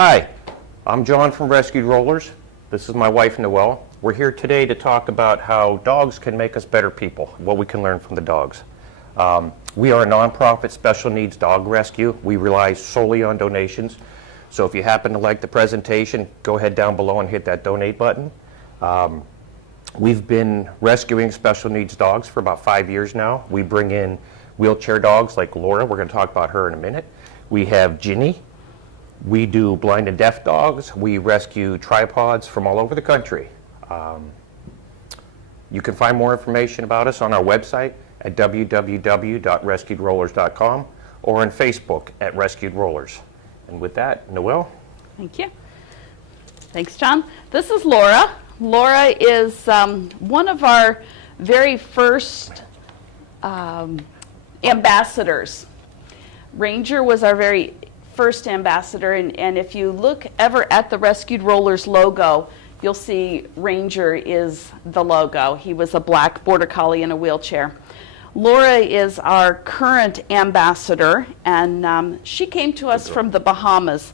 Hi, I'm John from Rescued Rollers. This is my wife, Noelle. We're here today to talk about how dogs can make us better people, what we can learn from the dogs. We are a nonprofit special needs dog rescue. We rely solely on donations. So if you happen to like the presentation, go ahead down below and hit that donate button. We've been rescuing special needs dogs for about 5 years now. We bring in wheelchair dogs like Laura. We're going to talk about her in a minute. We have Ginny. We do blind and deaf dogs. We rescue tripods from all over the country. You can find more information about us on our website at www.rescuedrollers.com or on Facebook at Rescued Rollers. And with that, Noelle. Thank you. Thanks, John. This is Laura. Laura is one of our very first ambassadors. Ranger was our very first ambassador, and if you look ever at the Rescued Rollers logo, you'll see Ranger is the logo. He was a black border collie in a wheelchair. Laura is our current ambassador, and she came to us from the Bahamas.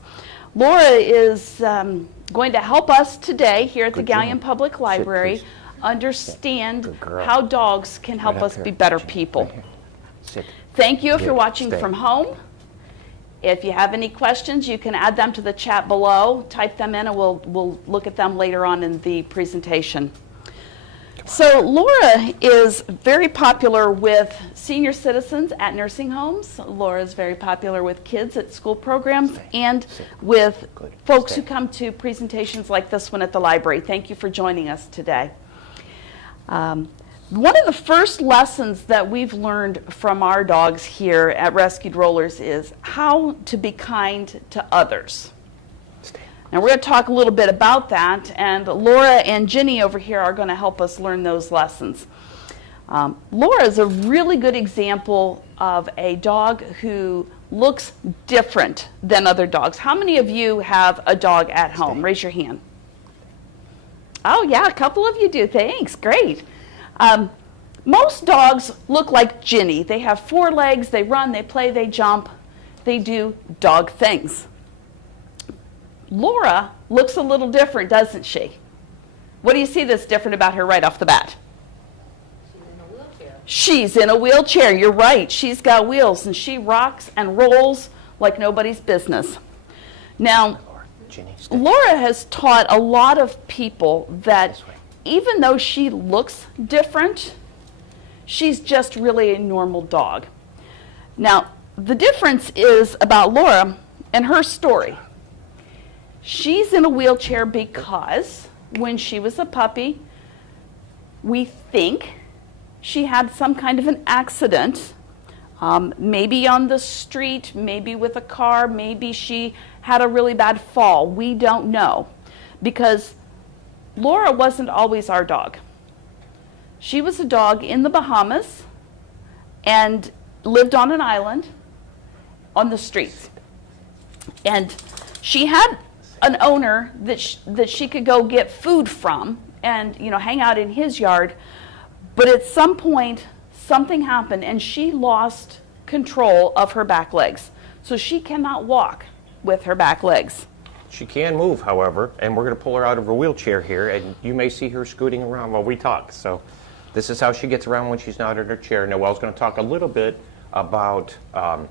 Laura is going to help us today here at the Galleon Public Library understand how dogs can help us be better people. Thank you if you're watching from home. If you have any questions, you can add them to the chat below, type them in, and we'll look at them later on in the presentation. So Laura is very popular with senior citizens at nursing homes. Laura is very popular with kids at school programs and with folks who come to presentations like this one at the library. Thank you for joining us today. One of the first lessons that we've learned from our dogs here at Rescued Rollers is how to be kind to others. And we're going to talk a little bit about that, and Laura and Ginny over here are going to help us learn those lessons. Laura is a really good example of a dog who looks different than other dogs. How many of you have a dog at home? Raise your hand. Oh yeah, a couple of you do. Thanks, great. Most dogs look like Ginny. They have 4 legs, they run, they play, they jump, they do dog things. Laura looks a little different, doesn't she? What do you see that's different about her right off the bat? She's in a wheelchair. She's in a wheelchair, you're right. She's got wheels and she rocks and rolls like nobody's business. Now, Laura has taught a lot of people that even though she looks different, she's just really a normal dog. Now, the difference is about Laura and her story. She's in a wheelchair because when she was a puppy, we think she had some kind of an accident, maybe on the street, maybe with a car, maybe she had a really bad fall. We don't know, because Laura wasn't always our dog. She was a dog in the Bahamas and lived on an island on the streets. And she had an owner that she could go get food from and, you know, hang out in his yard. But at some point, something happened and she lost control of her back legs. So she cannot walk with her back legs. She can move, however, and we're going to pull her out of her wheelchair here, and you may see her scooting around while we talk. So this is how she gets around when she's not in her chair. Noelle's going to talk a little bit about how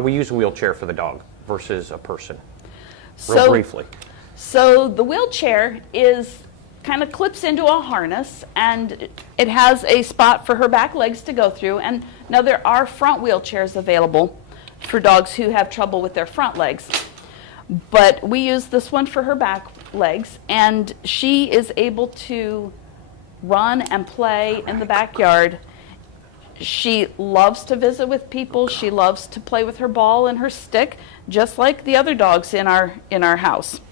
we use a wheelchair for the dog versus a person, real briefly. So the wheelchair kind of clips into a harness, and it has a spot for her back legs to go through. And now there are front wheelchairs available for dogs who have trouble with their front legs. But we use this one for her back legs, and she is able to run and play in the backyard. She loves to visit with people. She loves to play with her ball and her stick, just like the other dogs in our house.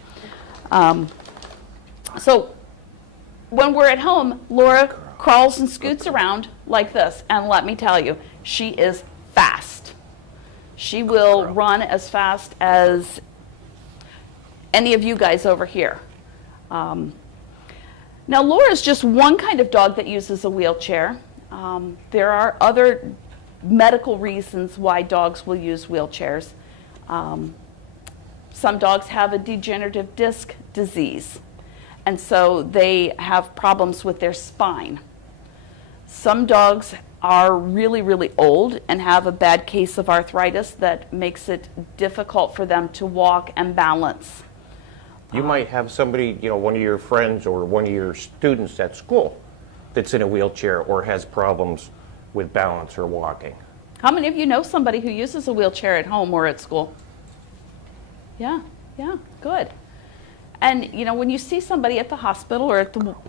So when we're at home, Laura crawls and scoots around like this, and let me tell you, she is fast. She will run as fast as any of you guys over here. Now, Laura is just one kind of dog that uses a wheelchair. There are other medical reasons why dogs will use wheelchairs. Some dogs have a degenerative disc disease, and so they have problems with their spine. Some dogs are really, really old and have a bad case of arthritis that makes it difficult for them to walk and balance. You might have somebody, one of your friends or one of your students at school that's in a wheelchair or has problems with balance or walking. How many of you know somebody who uses a wheelchair at home or at school? Yeah, good. And when you see somebody at the hospital or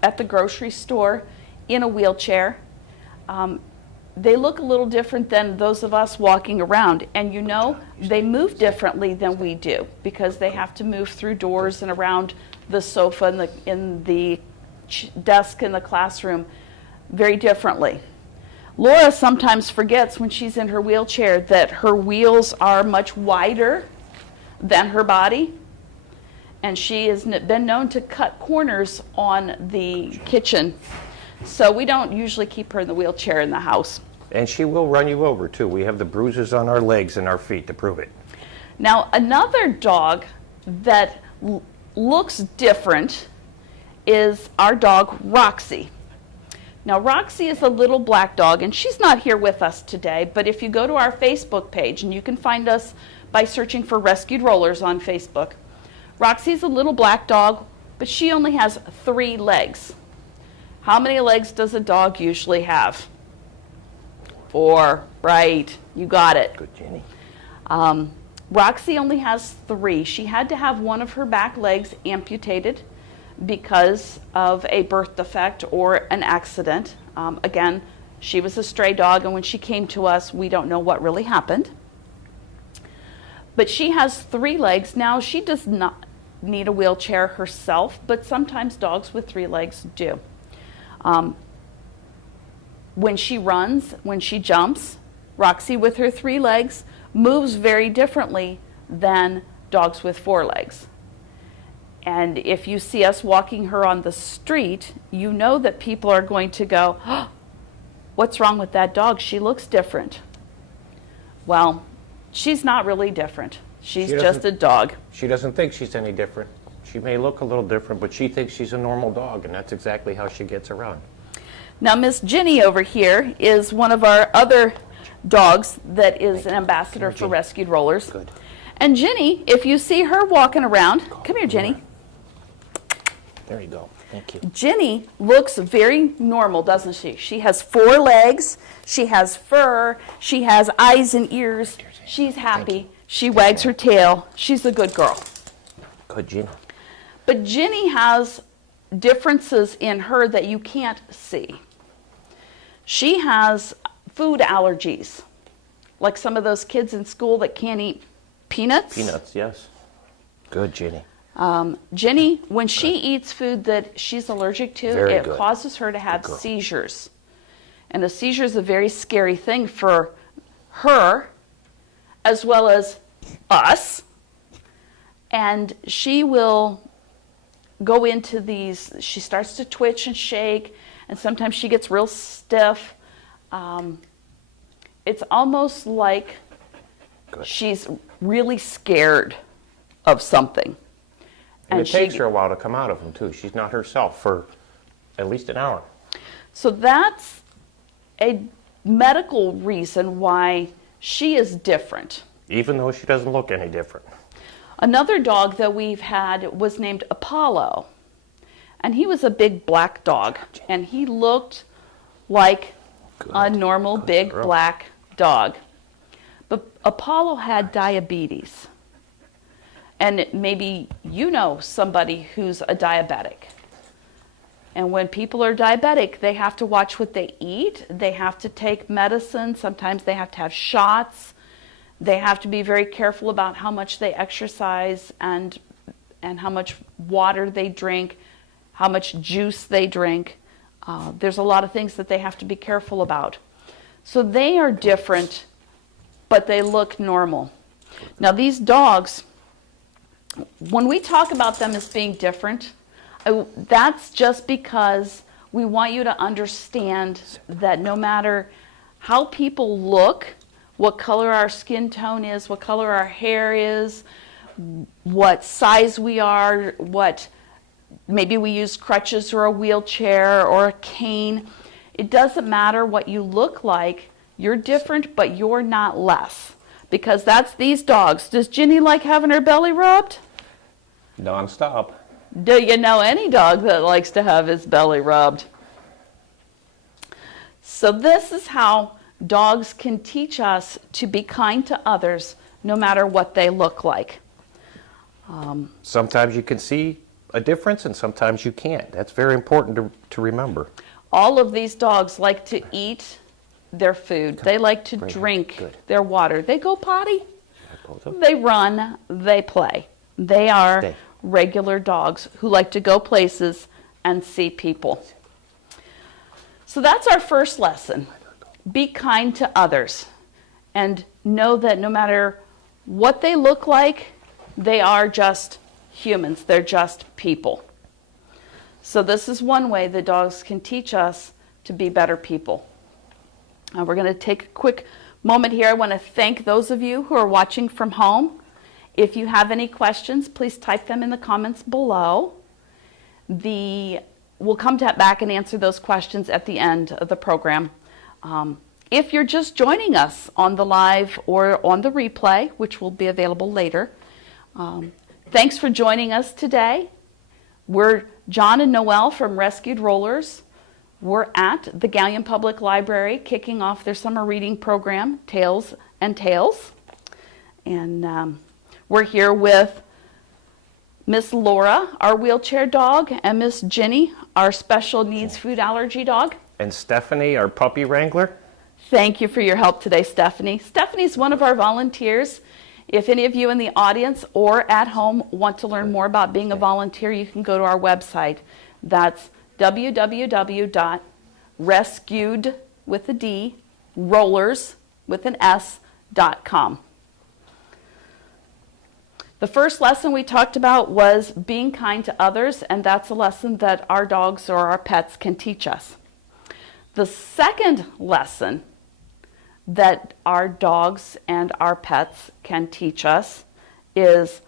at the grocery store in a wheelchair, they look a little different than those of us walking around. And they move differently than we do because they have to move through doors and around the sofa in the desk in the classroom very differently. Laura sometimes forgets when she's in her wheelchair that her wheels are much wider than her body. And she has been known to cut corners on the kitchen. So we don't usually keep her in the wheelchair in the house. And she will run you over, too. We have the bruises on our legs and our feet to prove it. Now, another dog that looks different is our dog, Roxy. Now, Roxy is a little black dog, and she's not here with us today, but if you go to our Facebook page, and you can find us by searching for Rescued Rollers on Facebook, Roxy's a little black dog, but she only has 3 legs. How many legs does a dog usually have? 4, right, you got it. Good, Jenny. Roxy only has 3. She had to have one of her back legs amputated because of a birth defect or an accident. Again, she was a stray dog, and when she came to us, we don't know what really happened. But she has 3 legs. Now, she does not need a wheelchair herself, but sometimes dogs with 3 legs do. When she runs, when she jumps, Roxy with her 3 legs moves very differently than dogs with 4 legs. And if you see us walking her on the street, you know that people are going to go, oh, what's wrong with that dog? She looks different. Well, she's not really different. She's just a dog. She doesn't think she's any different. She may look a little different, but she thinks she's a normal dog, and that's exactly how she gets around. Now, Miss Ginny over here is one of our other dogs that is an ambassador for Rescued Rollers. Good. And Ginny, if you see her walking around, come here, Ginny. There you go. Thank you. Ginny looks very normal, doesn't she? She has 4 legs, she has fur, she has eyes and ears, she's happy, she wags her tail, she's a good girl. Good, Ginny. But Ginny has differences in her that you can't see. She has food allergies, like some of those kids in school that can't eat peanuts. Peanuts, yes. Good, Ginny. Ginny, when she eats food that she's allergic to, Very it good. causes her to have Good girl. seizures. And a seizure is a very scary thing for her, as well as us. And she will go into these, she starts to twitch and shake, and sometimes she gets real stiff. It's almost like Good. she's really scared of something. And it takes her a while to come out of them, too. She's not herself for at least an hour. So that's a medical reason why she is different. Even though she doesn't look any different. Another dog that we've had was named Apollo. And he was a big black dog. And he looked like a normal big girl. black dog. But Apollo had diabetes. And maybe you know somebody who's a diabetic. And when people are diabetic, they have to watch what they eat. They have to take medicine. Sometimes they have to have shots. They have to be very careful about how much they exercise and how much water they drink, how much juice they drink. There's a lot of things that they have to be careful about. So they are different, but they look normal. Now these dogs, when we talk about them as being different, that's just because we want you to understand that no matter how people look, what color our skin tone is, what color our hair is, what size we are, maybe we use crutches or a wheelchair or a cane. It doesn't matter what you look like. You're different, but you're not less. Because that's these dogs. Does Ginny like having her belly rubbed? Non-stop. Do you know any dog that likes to have his belly rubbed? So this is how dogs can teach us to be kind to others no matter what they look like. Sometimes you can see a difference and sometimes you can't. That's very important to remember. All of these dogs like to eat their food. They like to drink their water. They go potty. They run. They play. They are regular dogs who like to go places and see people. So that's our first lesson. Be kind to others and know that no matter what they look like, they are just humans. They're just people. So this is one way the dogs can teach us to be better people. We're going to take a quick moment here. I want to thank those of you who are watching from home. If you have any questions, please type them in the comments below. We'll come back and answer those questions at the end of the program. If you're just joining us on the live or on the replay, which will be available later, thanks for joining us today. We're John and Noelle from Rescued Rollers. We're at the Galion Public Library kicking off their summer reading program, Tales and Tales. And we're here with Miss Laura, our wheelchair dog, and Miss Ginny, our special needs food allergy dog. And Stephanie, our puppy wrangler. Thank you for your help today, Stephanie. Stephanie's one of our volunteers. If any of you in the audience or at home want to learn more about being a volunteer, you can go to our website. That's www.rescuedrollers.com. The first lesson we talked about was being kind to others, and that's a lesson that our dogs or our pets can teach us. The second lesson that our dogs and our pets can teach us is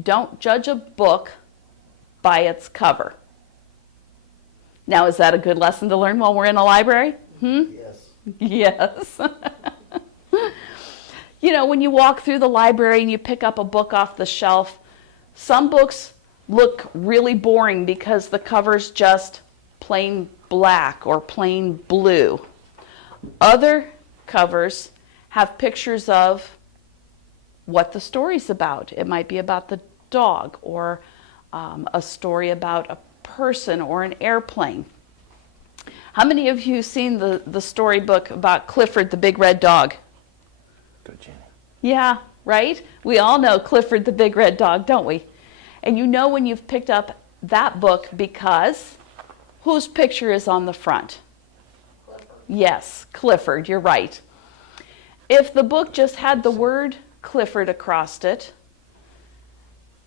don't judge a book by its cover. Now, is that a good lesson to learn while we're in a library? Yes. Yes. You know, when you walk through the library and you pick up a book off the shelf, some books look really boring because the cover's just plain black or plain blue. Other covers have pictures of what the story's about. It might be about the dog or a story about a person or an airplane. How many of you seen the storybook about Clifford the Big Red Dog? Good, Jenny. Yeah, right? We all know Clifford the Big Red Dog, don't we? And you know when you've picked up that book because whose picture is on the front? Clifford. Yes, Clifford, you're right. If the book just had the word Clifford across it,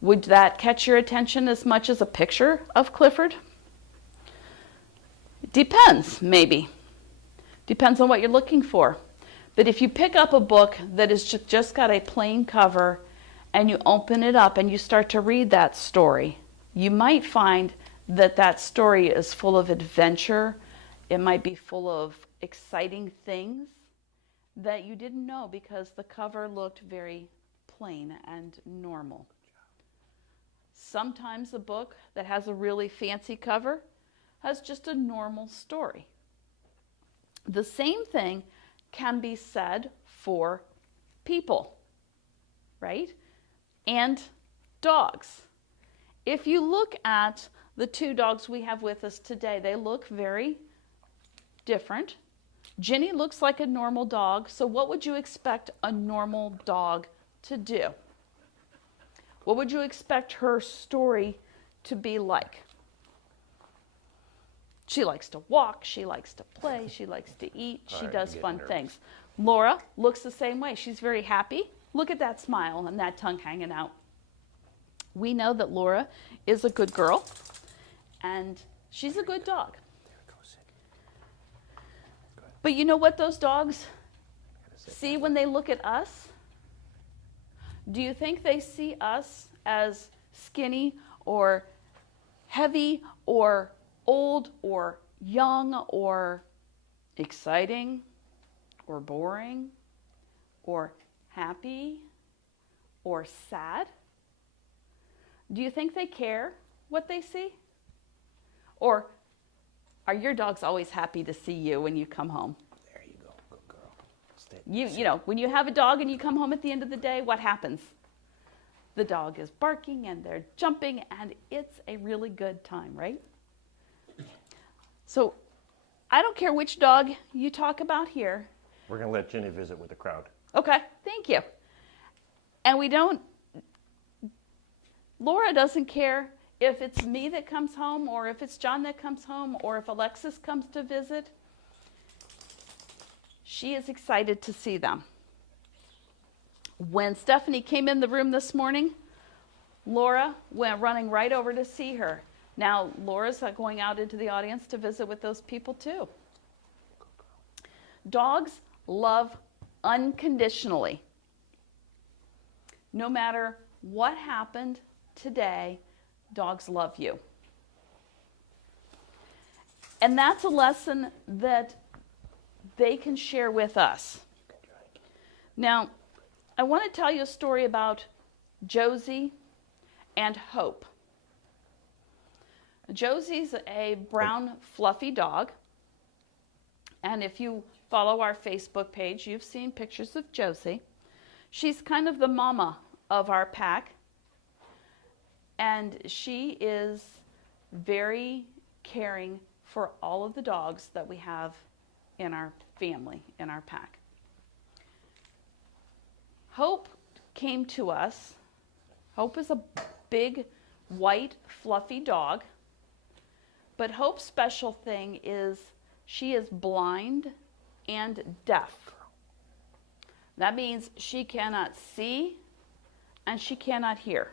would that catch your attention as much as a picture of Clifford? Depends, maybe. Depends on what you're looking for. But if you pick up a book that has just got a plain cover and you open it up and you start to read that story, you might find that that story is full of adventure. It might be full of exciting things that you didn't know because the cover looked very plain and normal. Sometimes a book that has a really fancy cover has just a normal story. The same thing can be said for people, right? And dogs. If you look at the two dogs we have with us today, they look very different. Ginny looks like a normal dog, so what would you expect a normal dog to do? What would you expect her story to be like? She likes to walk, she likes to play, she likes to eat, she does fun things. Laura looks the same way. She's very happy. Look at that smile and that tongue hanging out. We know that Laura is a good girl and she's a good dog. But you know what those dogs see when they look at us? Do you think they see us as skinny or heavy or old or young or exciting or boring or happy or sad? Do you think they care what they see? Or are your dogs always happy to see you when you come home? There you go. Good girl. Stay. You know, when you have a dog and you come home at the end of the day, what happens? The dog is barking and they're jumping and it's a really good time, right? So I don't care which dog you talk about here. We're going to let Ginny visit with the crowd. Okay, thank you. And Laura doesn't care if it's me that comes home or if it's John that comes home or if Alexis comes to visit. She is excited to see them. When Stephanie came in the room this morning, Laura went running right over to see her. Now, Laura's going out into the audience to visit with those people too. Dogs love unconditionally. No matter what happened today, dogs love you. And that's a lesson that they can share with us. Now, I want to tell you a story about Josie and Hope. Josie's a brown, fluffy dog. And if you follow our Facebook page, you've seen pictures of Josie. She's kind of the mama of our pack. And she is very caring for all of the dogs that we have in our family, in our pack. Hope came to us. Hope is a big, white, fluffy dog. But Hope's special thing is she is blind and deaf. That means she cannot see and she cannot hear.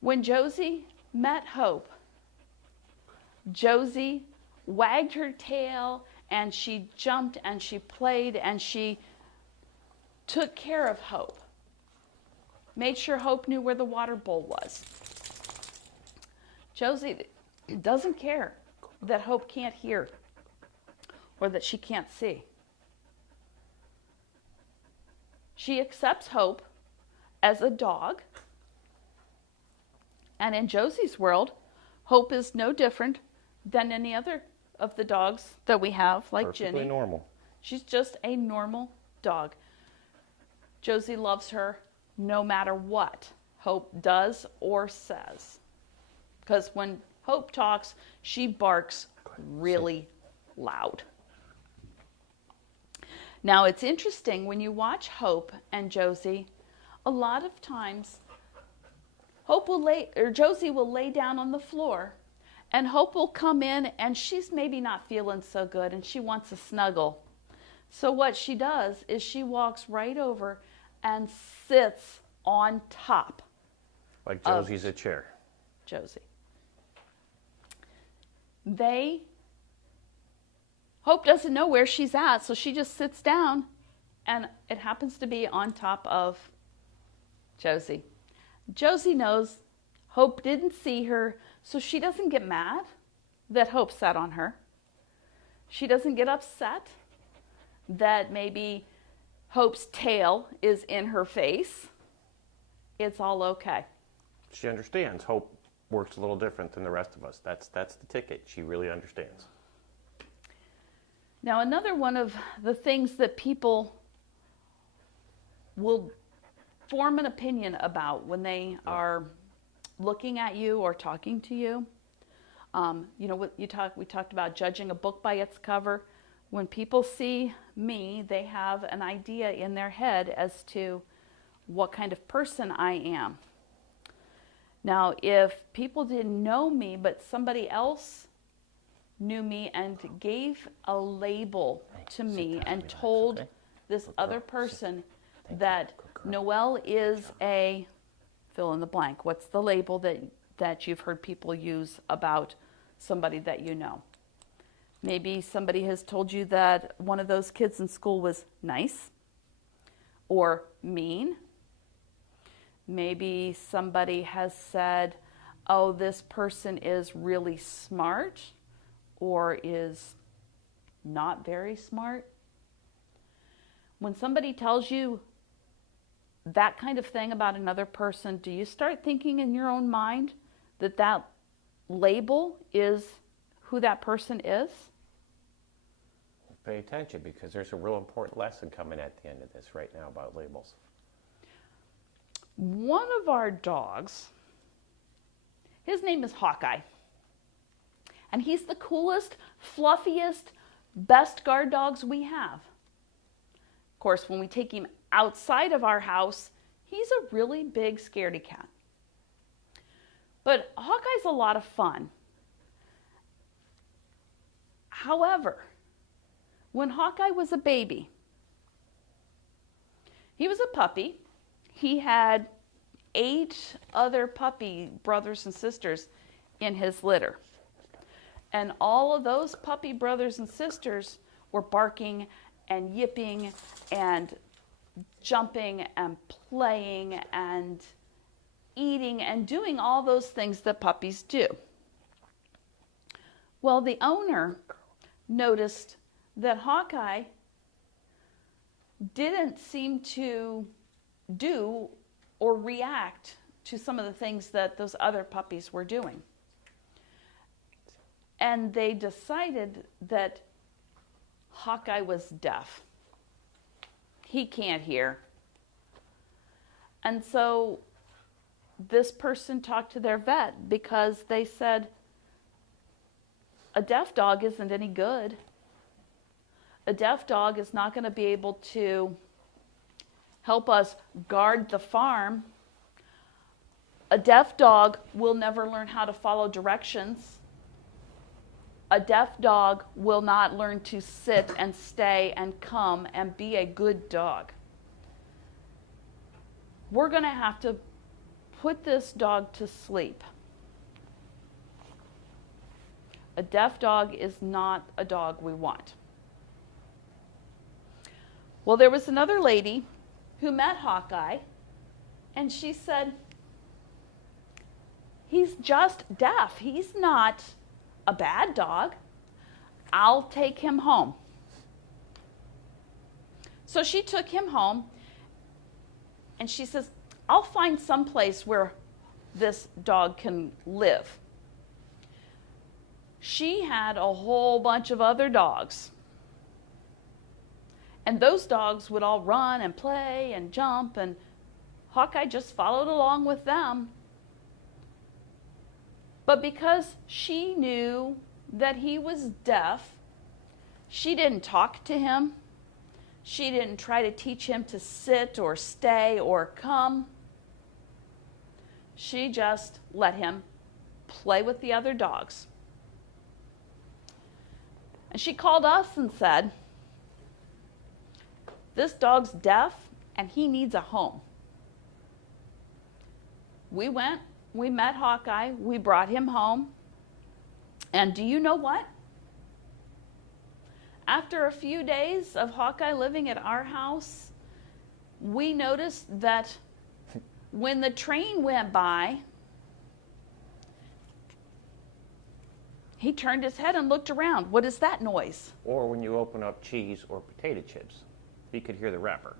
When Josie met Hope, Josie wagged her tail and she jumped and she played and she took care of Hope. Made sure Hope knew where the water bowl was. Josie doesn't care that Hope can't hear or that she can't see. She accepts Hope as a dog. And in Josie's world, Hope is no different than any other of the dogs that we have, like Ginny. Perfectly normal. She's just a normal dog. Josie loves her no matter what Hope does or says. Because when Hope talks, she barks really loud. Now, it's interesting when you watch Hope and Josie, a lot of times Josie will lay down on the floor and Hope will come in and she's maybe not feeling so good and she wants a snuggle. So what she does is she walks right over and sits on top. Like Josie's a chair. Josie. Hope doesn't know where she's at, so she just sits down and it happens to be on top of Josie. Josie knows Hope didn't see her, so she doesn't get mad that Hope sat on her. She doesn't get upset that maybe Hope's tail is in her face. It's all okay. She understands. Hope works a little different than the rest of us. That's the ticket. She really understands. Now, another one of the things that people will form an opinion about when they are looking at you or talking to you, we talked about judging a book by its cover. When people see me, they have an idea in their head as to what kind of person I am. Now, if people didn't know me, but somebody else knew me and gave a label to me and told this other person that Noelle is a fill in the blank. What's the label that you've heard people use about somebody that you know? Maybe somebody has told you that one of those kids in school was nice, or mean. Maybe somebody has said, oh, this person is really smart or is not very smart. When somebody tells you that kind of thing about another person, do you start thinking in your own mind that that label is who that person is? Pay attention, because there's a real important lesson coming at the end of this right now about labels. One of our dogs, his name is Hawkeye. And he's the coolest, fluffiest, best guard dogs we have. Of course, when we take him outside of our house, he's a really big scaredy cat. But Hawkeye's a lot of fun. However, when Hawkeye was a baby, he was a puppy. He had 8 other puppy brothers and sisters in his litter. And all of those puppy brothers and sisters were barking and yipping and jumping and playing and eating and doing all those things that puppies do. Well, the owner noticed that Hawkeye didn't seem to do or react to some of the things that those other puppies were doing. And they decided that Hawkeye was deaf. He can't hear. And so this person talked to their vet because they said, a deaf dog isn't any good. A deaf dog is not going to be able to help us guard the farm. A deaf dog will never learn how to follow directions. A deaf dog will not learn to sit and stay and come and be a good dog. We're going to have to put this dog to sleep. A deaf dog is not a dog we want. Well, there was another lady who met Hawkeye, and she said, he's just deaf. He's not a bad dog. I'll take him home. So she took him home, and she says, I'll find some place where this dog can live. She had a whole bunch of other dogs. And those dogs would all run and play and jump, and Hawkeye just followed along with them. But because she knew that he was deaf, she didn't talk to him. She didn't try to teach him to sit or stay or come. She just let him play with the other dogs. And she called us and said, this dog's deaf and he needs a home. We went, we met Hawkeye, we brought him home. And do you know what? After a few days of Hawkeye living at our house, we noticed that when the train went by, he turned his head and looked around. What is that noise? Or when you open up cheese or potato chips, he could hear the wrapper.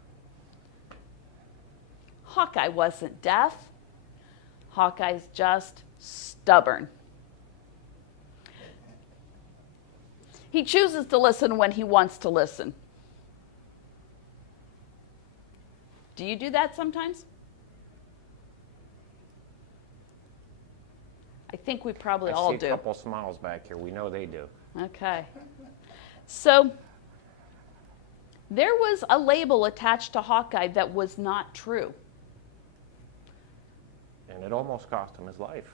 Hawkeye wasn't deaf. Hawkeye's just stubborn. He chooses to listen when he wants to listen. Do you do that sometimes? I think we probably all do. I see a couple smiles back here. We know they do. Okay. So there was a label attached to Hawkeye that was not true. And it almost cost him his life.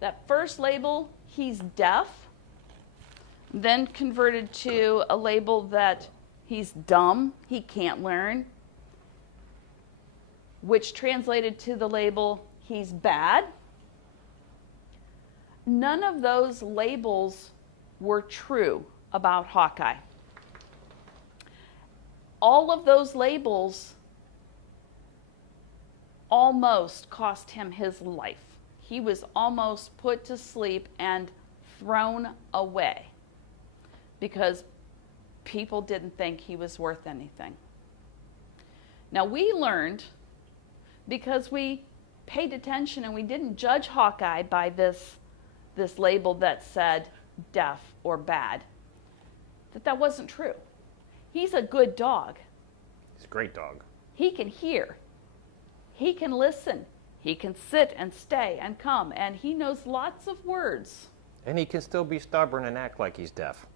That first label, he's deaf, then converted to a label that he's dumb, he can't learn, which translated to the label, he's bad. None of those labels were true about Hawkeye. All of those labels almost cost him his life. He was almost put to sleep and thrown away because people didn't think he was worth anything. Now we learned, because we paid attention and we didn't judge Hawkeye by this label that said deaf or bad, that wasn't true. He's a good dog. He's a great dog. He can hear. He can listen. He can sit and stay and come, and he knows lots of words. And he can still be stubborn and act like he's deaf.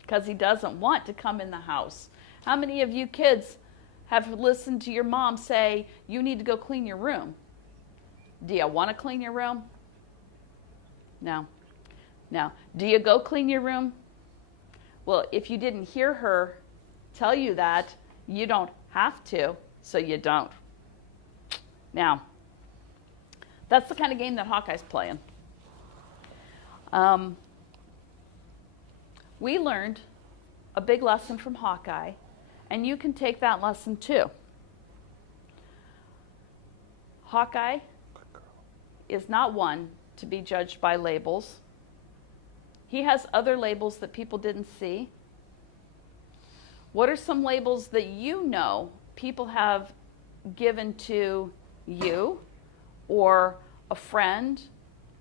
Because he doesn't want to come in the house. How many of you kids have listened to your mom say, you need to go clean your room? Do you want to clean your room? No. No. Do you go clean your room? Well, if you didn't hear her tell you that, you don't have to, so you don't. Now, that's the kind of game that Hawkeye's playing. We learned a big lesson from Hawkeye, and you can take that lesson too. Hawkeye is not one to be judged by labels. He has other labels that people didn't see. What are some labels that you know people have given to you or a friend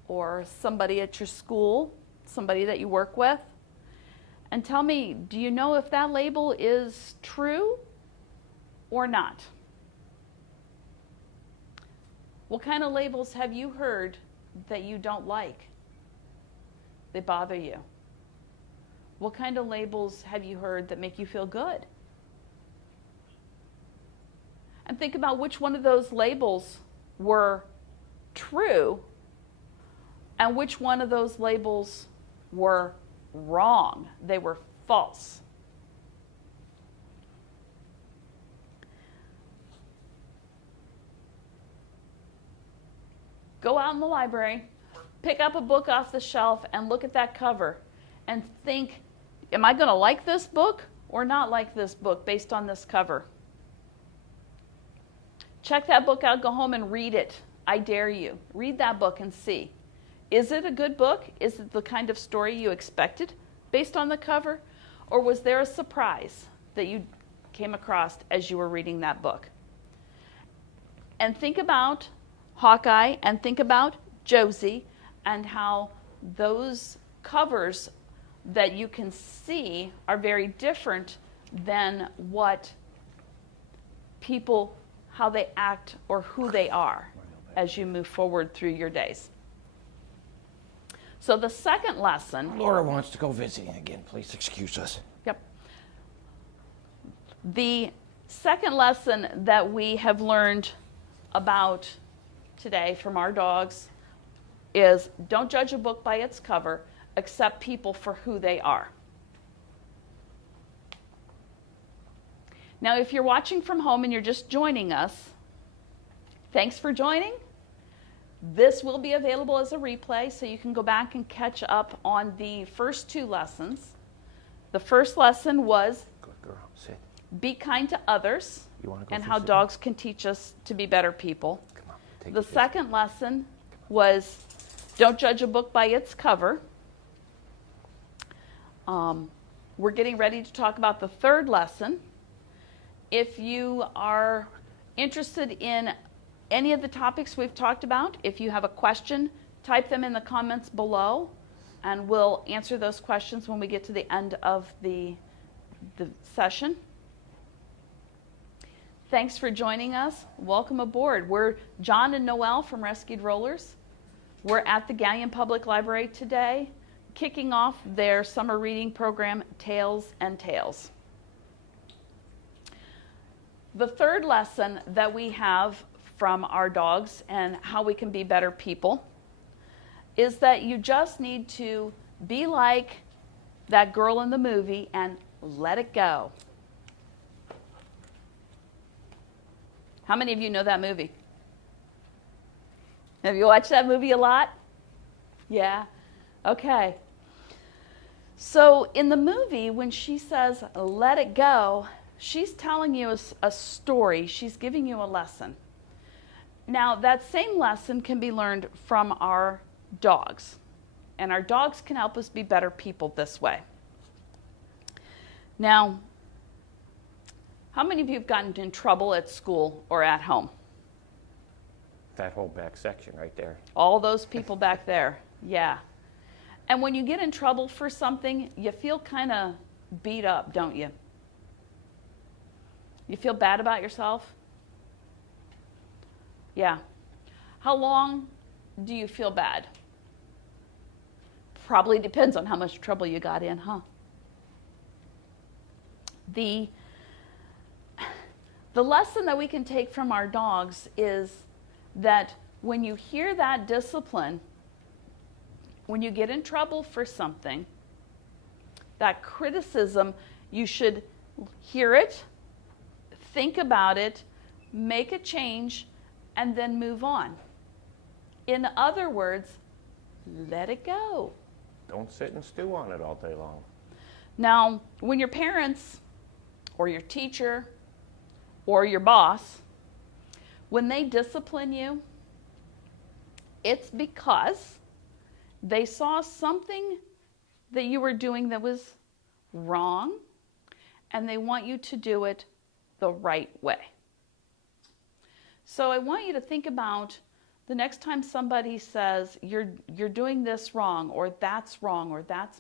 or somebody at your school, somebody that you work with? And tell me, do you know if that label is true or not? What kind of labels have you heard that you don't like? They bother you. What kind of labels have you heard that make you feel good? And think about which one of those labels were true and which one of those labels were wrong. They were false. Go out in the library, pick up a book off the shelf and look at that cover and think, am I going to like this book or not like this book based on this cover? Check that book out, go home and read it. I dare you. Read that book and see. Is it a good book? Is it the kind of story you expected based on the cover? Or was there a surprise that you came across as you were reading that book? And think about Hawkeye and think about Josie and how those covers that you can see are very different than what people, how they act or who they are as you move forward through your days. So the second lesson... Laura wants to go visiting again. Please excuse us. Yep. The second lesson that we have learned about today from our dogs is don't judge a book by its cover, accept people for who they are. Now, if you're watching from home and you're just joining us, thanks for joining. This will be available as a replay, so you can go back and catch up on the first two lessons. The first lesson was Good girl, sit. be kind to others and how dogs can teach us to be better people. Come on, take The second lesson was don't judge a book by its cover. We're getting ready to talk about the third lesson. If you are interested in any of the topics we've talked about, if you have a question, type them in the comments below, and we'll answer those questions when we get to the end of the session. Thanks for joining us. Welcome aboard. We're John and Noelle from Rescued Rollers. We're at the Galion Public Library today, kicking off their summer reading program, Tales and Tales. The third lesson that we have from our dogs and how we can be better people is that you just need to be like that girl in the movie and let it go. How many of you know that movie? Have you watched that movie a lot? Yeah? Okay. So in the movie, when she says, let it go, she's telling you a story. She's giving you a lesson. Now, that same lesson can be learned from our dogs. And our dogs can help us be better people this way. Now, how many of you have gotten in trouble at school or at home? That whole back section right there. All those people back there, yeah. And when you get in trouble for something, you feel kind of beat up, don't you? You feel bad about yourself? Yeah. How long do you feel bad? Probably depends on how much trouble you got in, huh? The lesson that we can take from our dogs is that when you hear that discipline, when you get in trouble for something, that criticism, you should hear it, think about it, make a change, and then move on. In other words, let it go. Don't sit and stew on it all day long. Now, when your parents or your teacher or your boss, when they discipline you, it's because they saw something that you were doing that was wrong, and they want you to do it the right way. So I want you to think about the next time somebody says, you're doing this wrong, or that's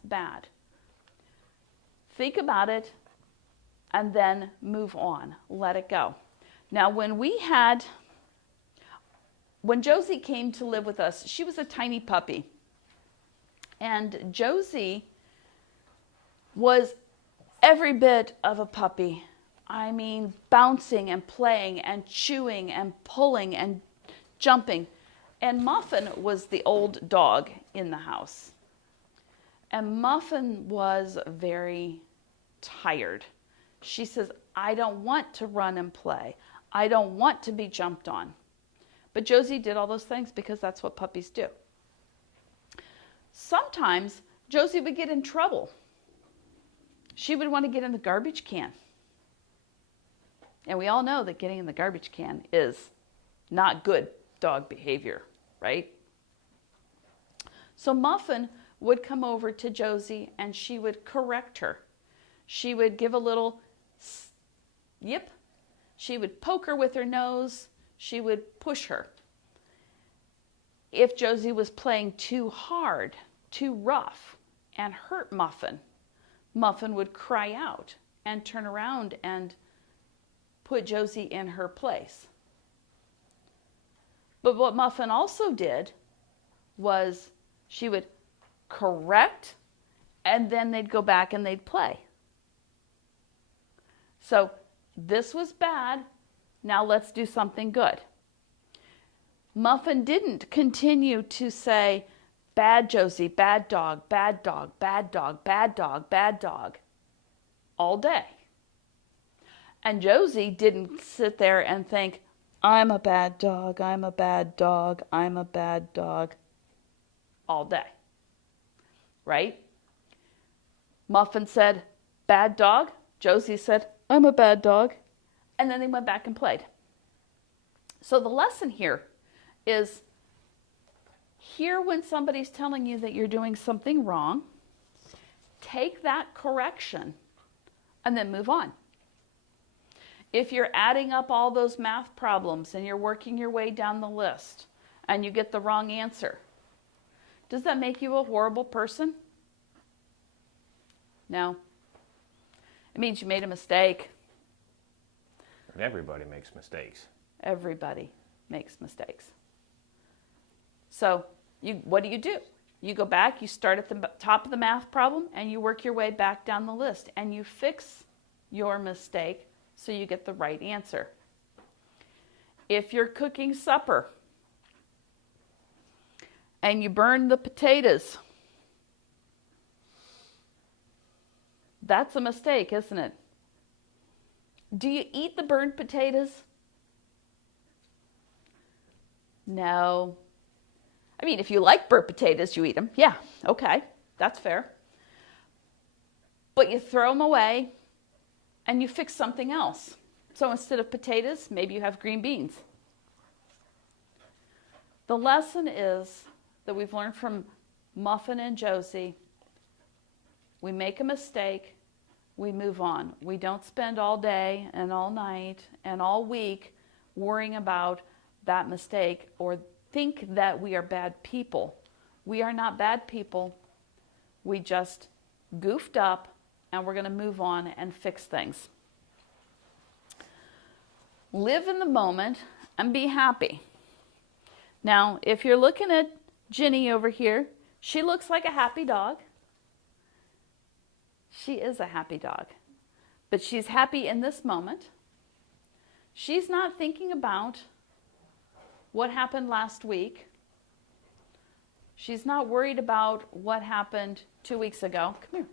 bad. Think about it and then move on. Let it go. Now, when Josie came to live with us, she was a tiny puppy. And Josie was every bit of a puppy. I mean, bouncing and playing and chewing and pulling and jumping. And Muffin was the old dog in the house. And Muffin was very tired. She says, I don't want to run and play. I don't want to be jumped on. But Josie did all those things because that's what puppies do. Sometimes Josie would get in trouble. She would want to get in the garbage can. And we all know that getting in the garbage can is not good dog behavior, right? So Muffin would come over to Josie and she would correct her. She would give a little yip. She would poke her with her nose. She would push her. If Josie was playing too hard, too rough, and hurt Muffin, Muffin would cry out and turn around and put Josie in her place. But what Muffin also did was she would correct, and then they'd go back and they'd play. So this was bad. Now let's do something good. Muffin didn't continue to say, bad Josie, bad dog, bad dog, bad dog, bad dog, bad dog, all day. And Josie didn't sit there and think, I'm a bad dog, I'm a bad dog, I'm a bad dog, all day. Right? Muffin said, bad dog. Josie said, I'm a bad dog. And then they went back and played. So the lesson here is, hear when somebody's telling you that you're doing something wrong, take that correction, and then move on. If you're adding up all those math problems and you're working your way down the list and you get the wrong answer, does that make you a horrible person? No. It means you made a mistake. And everybody makes mistakes. Everybody makes mistakes. So what do? You go back, you start at the top of the math problem, and you work your way back down the list, and you fix your mistake so you get the right answer. If you're cooking supper and you burn the potatoes, that's a mistake, isn't it? Do you eat the burned potatoes? No. I mean, if you like burnt potatoes, you eat them. Yeah, okay, that's fair. But you throw them away and you fix something else. So instead of potatoes, maybe you have green beans. The lesson is that we've learned from Muffin and Josie, we make a mistake, we move on. We don't spend all day and all night and all week worrying about that mistake or think that we are bad people. We are not bad people. We just goofed up and we're going to move on and fix things. Live in the moment and be happy. Now, if you're looking at Ginny over here, she looks like a happy dog. She is a happy dog, but she's happy in this moment. She's not thinking about what happened last week. She's not worried about what happened 2 weeks ago. Come here.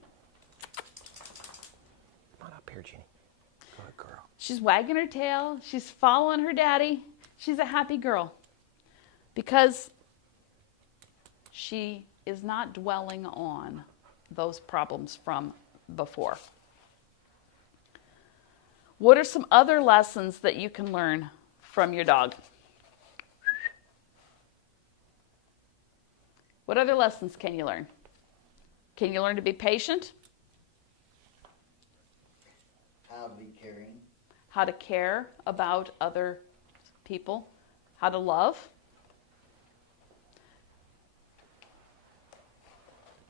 Come on up here, Ginny. Good girl. She's wagging her tail. She's following her daddy. She's a happy girl because she is not dwelling on those problems from before. What are some other lessons that you can learn from your dog? What other lessons can you learn? Can you learn to be patient? How to be caring. How to care about other people? How to love?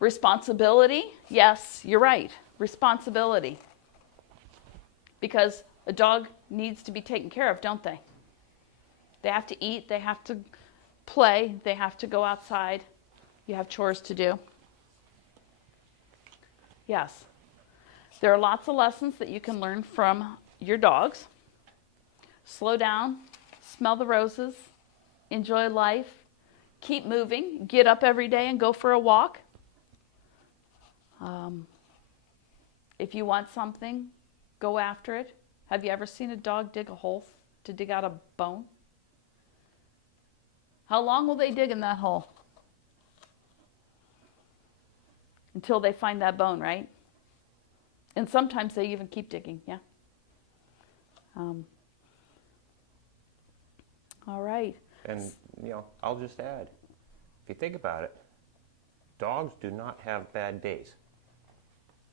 Responsibility? Yes, you're right. Responsibility. Because a dog needs to be taken care of, don't they? They have to eat, they have to play, they have to go outside. You have chores to do. Yes. There are lots of lessons that you can learn from your dogs. Slow down, smell the roses, enjoy life, keep moving, get up every day and go for a walk. If you want something, go after it. Have you ever seen a dog dig a hole to dig out a bone? How long will they dig in that hole? Until they find that bone, right? And sometimes they even keep digging, yeah? All right. And, I'll just add, if you think about it, dogs do not have bad days.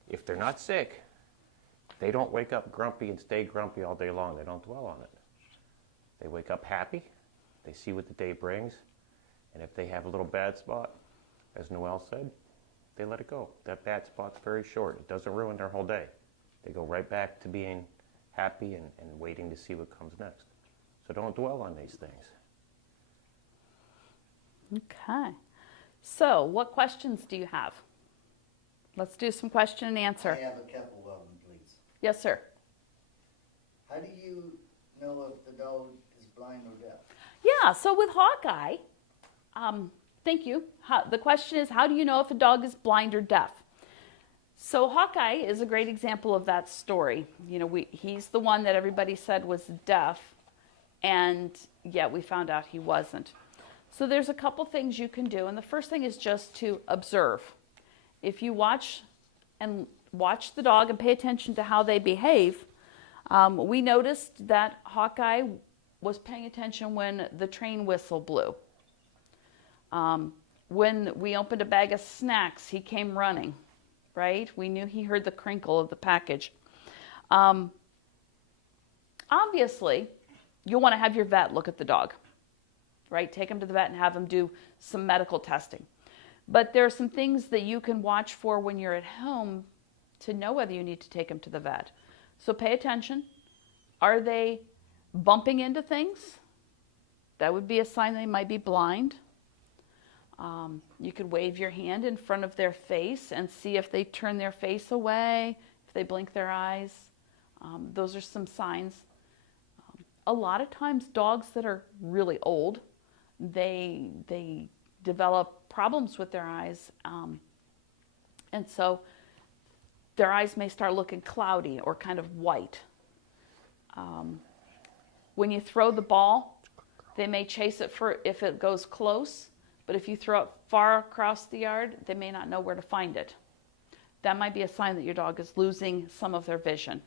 If they're not sick, they don't wake up grumpy and stay grumpy all day long. They don't dwell on it. They wake up happy. They see what the day brings. And if they have a little bad spot, as Noelle said, they let it go. That bad spot's very short. It doesn't ruin their whole day. They go right back to being happy and waiting to see what comes next. So don't dwell on these things. Okay. So, what questions do you have? Let's do some question and I answer. have a couple of them, please. Yes, sir. How do you know if the dog is blind or deaf? Yeah, so with Hawkeye, thank you. The question is, how do you know if a dog is blind or deaf? So Hawkeye is a great example of that story. He's the one that everybody said was deaf, and yet we found out he wasn't. So there's a couple things you can do, and the first thing is just to observe. If you watch the dog and pay attention to how they behave, we noticed that Hawkeye was paying attention when the train whistle blew. When we opened a bag of snacks, he came running, right? We knew he heard the crinkle of the package. Obviously, you'll want to have your vet look at the dog, right? Take him to the vet and have him do some medical testing. But there are some things that you can watch for when you're at home to know whether you need to take him to the vet. So pay attention. Are they bumping into things? That would be a sign they might be blind. You could wave your hand in front of their face and see if they turn their face away, if they blink their eyes. Those are some signs. A lot of times dogs that are really old, they develop problems with their eyes. And so their eyes may start looking cloudy or kind of white. When you throw the ball, they may chase it if it goes close, but if you throw it far across the yard, they may not know where to find it. That might be a sign that your dog is losing some of their vision.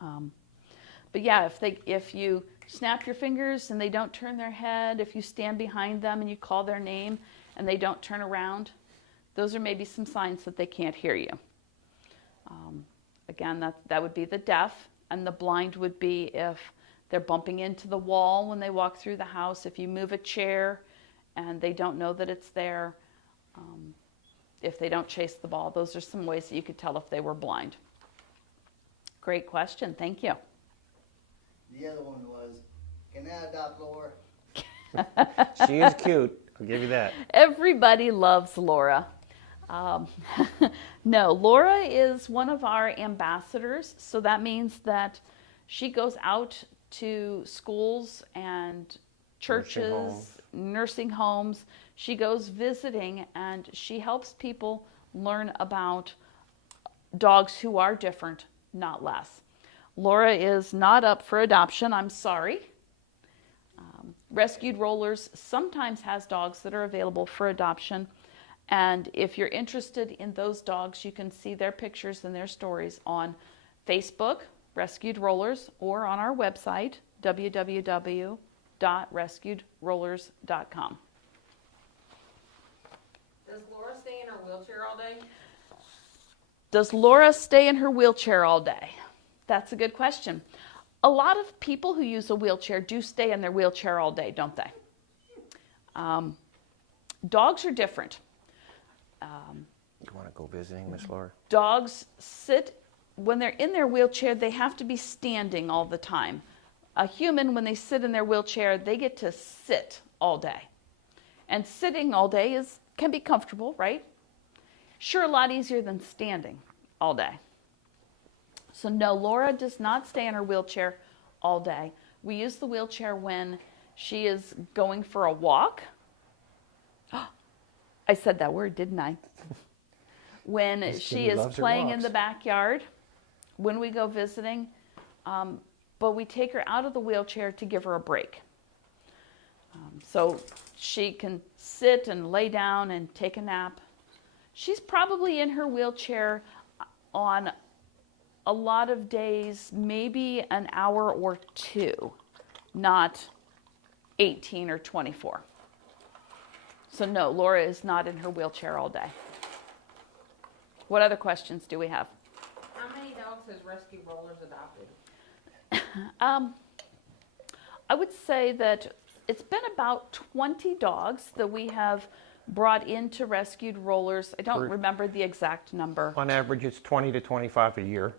But yeah, if you snap your fingers and they don't turn their head, if you stand behind them and you call their name and they don't turn around, those are maybe some signs that they can't hear you. Again, that would be the deaf, and the blind would be if they're bumping into the wall when they walk through the house, if you move a chair and they don't know that it's there, if they don't chase the ball. Those are some ways that you could tell if they were blind. Great question. Thank you. The other one was, can I adopt Laura? She is cute. I'll give you that. Everybody loves Laura. No, Laura is one of our ambassadors, so that means that she goes out to schools and churches, nursing homes. She goes visiting and she helps people learn about dogs who are different, not less. Laura is not up for adoption, I'm sorry. Rescued Rollers sometimes has dogs that are available for adoption. And if you're interested in those dogs, you can see their pictures and their stories on Facebook, Rescued Rollers, or on our website, www.rescuedrollers.com. Does Laura stay in her wheelchair all day? Does Laura stay in her wheelchair all day? That's a good question. A lot of people who use a wheelchair do stay in their wheelchair all day, don't they? Dogs are different. You want to go visiting, Miss Laura? Dogs sit, when they're in their wheelchair, they have to be standing all the time. A human, when they sit in their wheelchair, they get to sit all day. And sitting all day can be comfortable, right? Sure, a lot easier than standing all day. So no, Laura does not stay in her wheelchair all day. We use the wheelchair when she is going for a walk. I said that word, didn't I? When she is playing in the backyard, when we go visiting, but we take her out of the wheelchair to give her a break. So she can sit and lay down and take a nap. She's probably in her wheelchair on a lot of days, maybe an hour or two, not 18 or 24. So no, Laura is not in her wheelchair all day. What other questions do we have? How many dogs has Rescue Rollers adopted? I would say that it's been about 20 dogs that we have brought into Rescued Rollers. I don't remember the exact number. On average, it's 20 to 25 a year.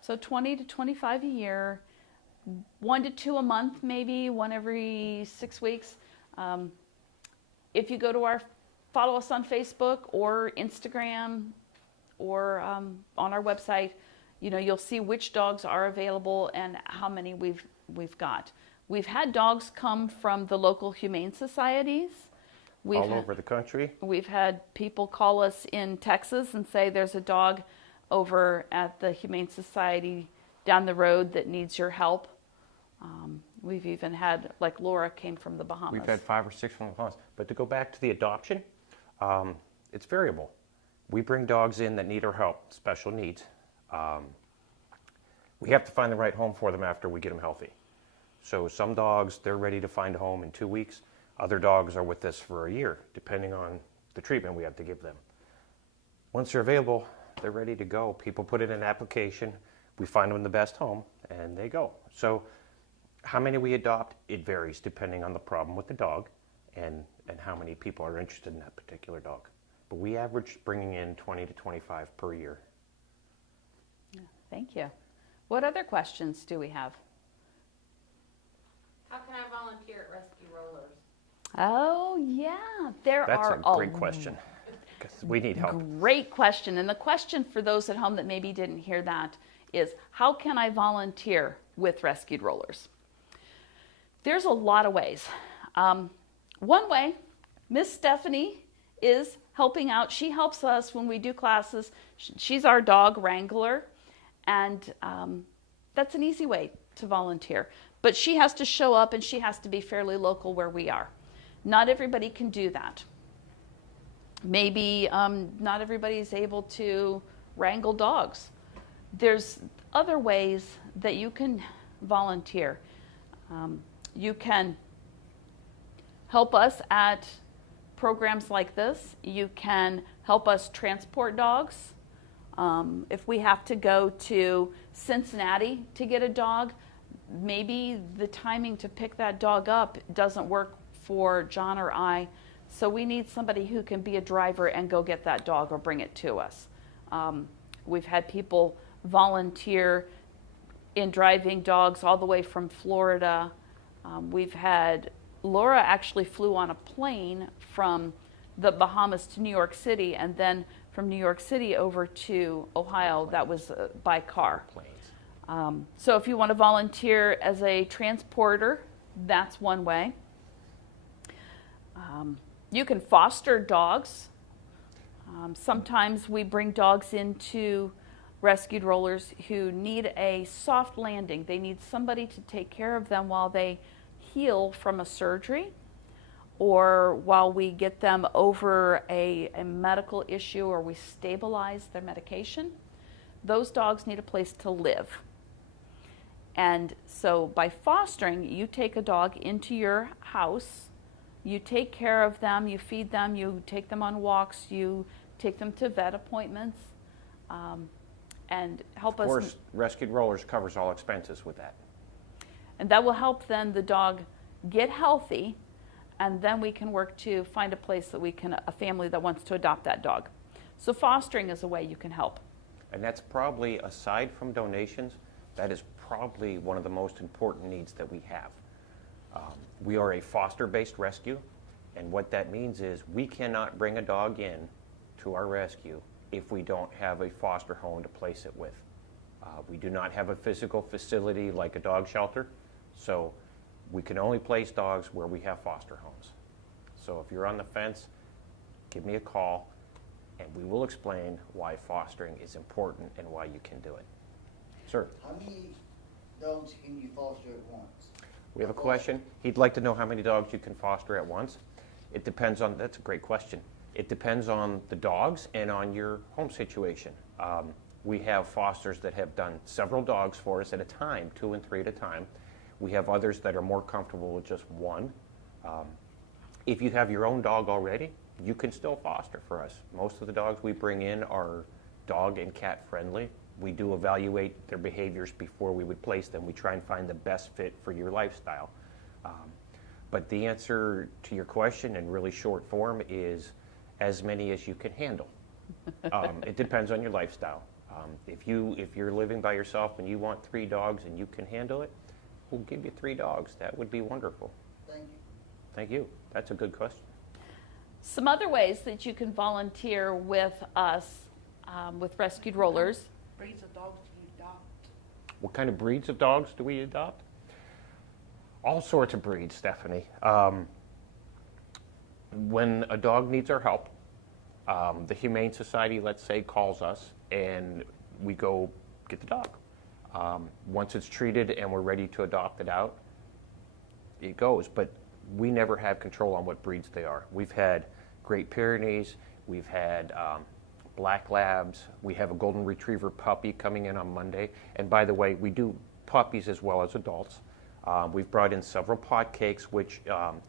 So 20 to 25 a year, 1 to 2 a month, maybe 1 every 6 weeks. If you go to follow us on Facebook or Instagram or on our website, you'll see which dogs are available and how many we've got. We've had dogs come from the local humane societies. All over the country. We've had people call us in Texas and say there's a dog over at the Humane Society down the road that needs your help. We've even had, like Laura came from the Bahamas. We've had 5 or 6 from the Bahamas. But to go back to the adoption, it's variable. We bring dogs in that need our help, special needs. We have to find the right home for them after we get them healthy. So some dogs, they're ready to find a home in 2 weeks. Other dogs are with us for a year, depending on the treatment we have to give them. Once they're available, they're ready to go. People put in an application, we find them the best home, and they go. So how many we adopt, it varies depending on the problem with the dog and how many people are interested in that particular dog. But we average bringing in 20 to 25 per year. Thank you. What other questions do we have? How can I volunteer at Rescue Rollers? Oh, yeah. That's a great question, because we need help. Great question. And the question for those at home that maybe didn't hear that is, how can I volunteer with Rescued Rollers? There's a lot of ways. One way, Miss Stephanie is helping out. She helps us when we do classes. She's our dog wrangler, and that's an easy way to volunteer. But she has to show up and she has to be fairly local where we are. Not everybody can do that. Maybe not everybody is able to wrangle dogs. There's other ways that you can volunteer. You can help us at programs like this. You can help us transport dogs. If we have to go to Cincinnati to get a dog, maybe the timing to pick that dog up doesn't work for John or I, so we need somebody who can be a driver and go get that dog or bring it to us. We've had people volunteer in driving dogs all the way from Florida. We've had, Laura actually flew on a plane from the Bahamas to New York City, and then from New York City over to Ohio. That was by car. So if you want to volunteer as a transporter, that's one way. You can foster dogs. Sometimes we bring dogs into Rescued Rollers who need a soft landing. They need somebody to take care of them while they heal from a surgery, or while we get them over a medical issue, or we stabilize their medication. Those dogs need a place to live. And so by fostering, you take a dog into your house, you take care of them, you feed them, you take them on walks, you take them to vet appointments, and help us. Of course, Rescued Rollers covers all expenses with that. And that will help then the dog get healthy, and then we can work to find a place that we can, a family that wants to adopt that dog. So fostering is a way you can help. And that's probably, aside from donations, that is probably one of the most important needs that we have. We are a foster-based rescue, and what that means is we cannot bring a dog in to our rescue if we don't have a foster home to place it with. We do not have a physical facility like a dog shelter, so we can only place dogs where we have foster homes. So if you're on the fence, give me a call, and we will explain why fostering is important and why you can do it. Sir? How many dogs can you foster at once? We have a question. He'd like to know how many dogs you can foster at once. It depends on, that's a great question. It depends on the dogs and on your home situation. We have fosters that have done several dogs for us at a time, 2 and 3 at a time. We have others that are more comfortable with just one. If you have your own dog already, you can still foster for us. Most of the dogs we bring in are dog and cat friendly. We do evaluate their behaviors before we would place them. We try and find the best fit for your lifestyle. But the answer to your question in really short form is as many as you can handle. It depends on your lifestyle. If you're living by yourself and you want 3 dogs and you can handle it, we'll give you 3 dogs. That would be wonderful. Thank you. Thank you. That's a good question. Some other ways that you can volunteer with us, with Rescued Rollers. Breeds of dogs do you adopt? What kind of breeds of dogs do we adopt? All sorts of breeds, Stephanie. When a dog needs our help, the Humane Society, let's say, calls us and we go get the dog. Once it's treated and we're ready to adopt it out, it goes. But we never have control on what breeds they are. We've had Great Pyrenees, we've had Black Labs, we have a Golden Retriever puppy coming in on Monday. And by the way, we do puppies as well as adults. We've brought in several pot cakes, which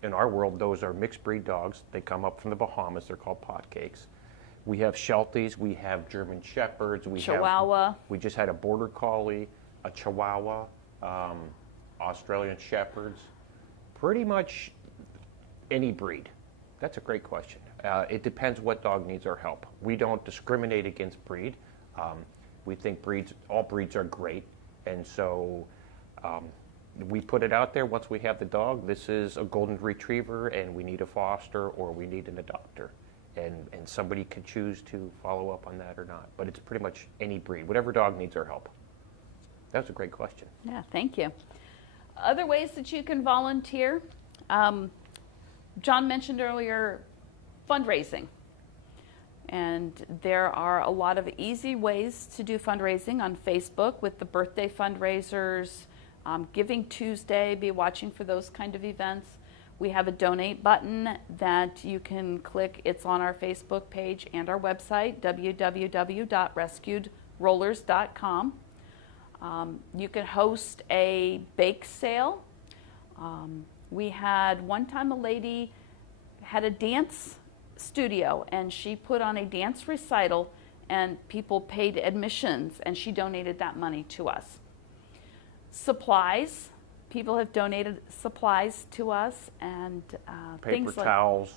in our world, those are mixed breed dogs. They come up from the Bahamas. They're called pot cakes. We have Shelties. We have German Shepherds. Chihuahua. We just had a Border Collie, a Chihuahua, Australian Shepherds. Pretty much any breed. That's a great question. It depends what dog needs our help. We don't discriminate against breed. We think all breeds are great. And so we put it out there once we have the dog. This is a Golden Retriever and we need a foster or we need an adopter. And somebody can choose to follow up on that or not. But it's pretty much any breed, whatever dog needs our help. That's a great question. Yeah, thank you. Other ways that you can volunteer. John mentioned earlier fundraising. And there are a lot of easy ways to do fundraising on Facebook with the birthday fundraisers, Giving Tuesday, be watching for those kind of events. We have a donate button that you can click. It's on our Facebook page and our website, www.rescuedrollers.com. You can host a bake sale. We had one time a lady had a dance studio and she put on a dance recital and people paid admissions and she donated that money to us. Supplies. People have donated supplies to us and Paper things like towels,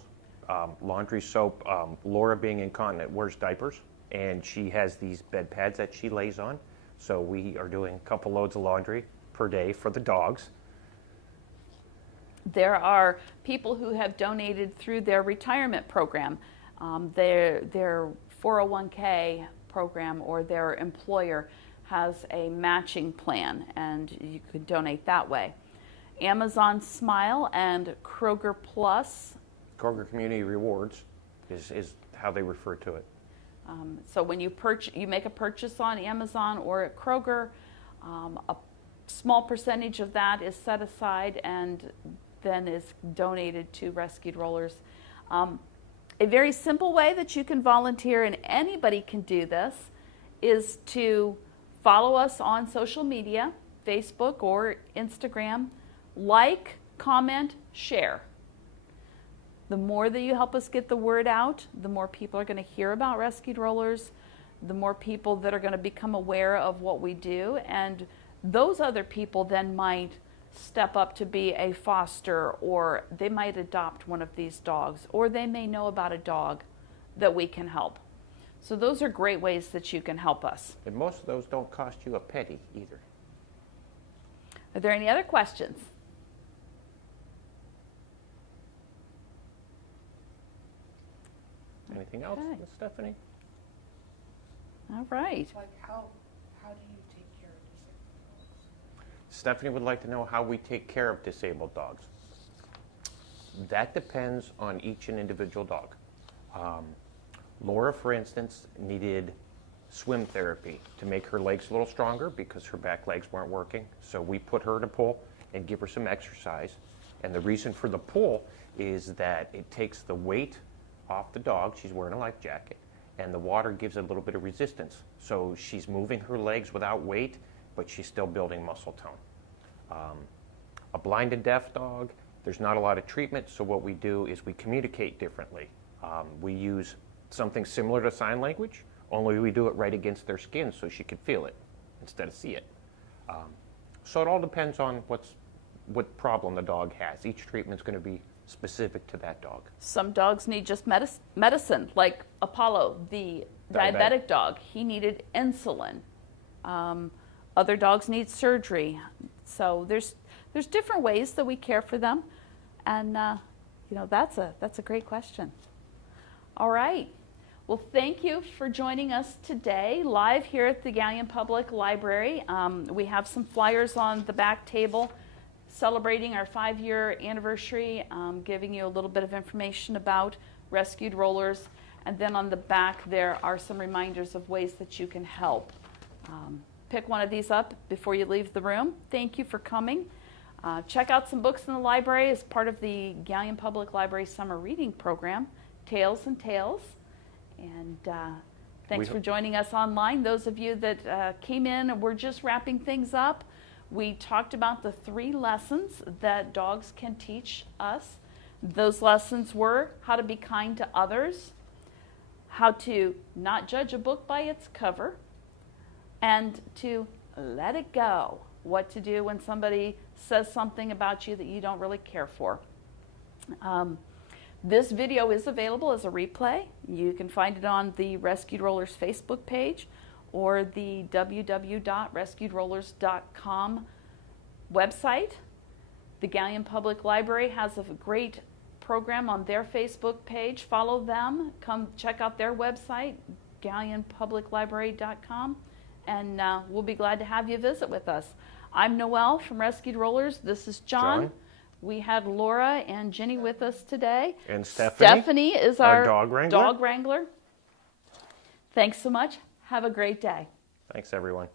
laundry soap. Laura, being incontinent, wears diapers, and she has these bed pads that she lays on. So we are doing a couple loads of laundry per day for the dogs. There are people who have donated through their retirement program, their 401k program, or their employer has a matching plan, and you can donate that way. Amazon Smile and Kroger Plus. Kroger Community Rewards is how they refer to it. So when you make a purchase on Amazon or at Kroger, a small percentage of that is set aside and then is donated to Rescued Rollers. A very simple way that you can volunteer, and anybody can do this, is to follow us on social media, Facebook or Instagram, like, comment, share. The more that you help us get the word out, the more people are going to hear about Rescued Rollers, the more people that are going to become aware of what we do, and those other people then might step up to be a foster, or they might adopt one of these dogs, or they may know about a dog that we can help. So those are great ways that you can help us. And most of those don't cost you a penny either. Are there any other questions? Anything else, Okay. Miss Stephanie? All right. Like how do you take care of disabled dogs? Stephanie would like to know how we take care of disabled dogs. That depends on each and individual dog. Laura, for instance, needed swim therapy to make her legs a little stronger because her back legs weren't working. So we put her in a pool and give her some exercise. And the reason for the pool is that it takes the weight off the dog. She's wearing a life jacket, and the water gives it a little bit of resistance. So she's moving her legs without weight, but she's still building muscle tone. A blind and deaf dog, there's not a lot of treatment, so what we do is we communicate differently. We use something similar to sign language, only we do it right against their skin so she can feel it instead of see it. So it all depends on what problem the dog has. Each treatment's going to be specific to that dog. Some dogs need just medicine, like Apollo, the diabetic dog. He needed insulin. Other dogs need surgery. So there's different ways that we care for them, and that's a great question. All right. Well, thank you for joining us today live here at the Galleon Public Library. We have some flyers on the back table celebrating our 5-year anniversary, giving you a little bit of information about Rescued Rollers. And then on the back there are some reminders of ways that you can help. Pick one of these up before you leave the room. Thank you for coming. Check out some books in the library as part of the Galleon Public Library Summer Reading Program, Tales and Tales. And thanks for joining us online. Those of you that came in, we're just wrapping things up. We talked about the 3 lessons that dogs can teach us. Those lessons were how to be kind to others, how to not judge a book by its cover, and to let it go. What to do when somebody says something about you that you don't really care for. This video is available as a replay. You can find it on the Rescued Rollers Facebook page or the www.rescuedrollers.com website. The Galleon Public Library has a great program on their Facebook page. Follow them. Come check out their website, gallionpubliclibrary.com, and we'll be glad to have you visit with us. I'm Noelle from Rescued Rollers. This is John. We had Laura and Jenny with us today. And Stephanie. Stephanie is our dog wrangler. Thanks so much. Have a great day. Thanks, everyone.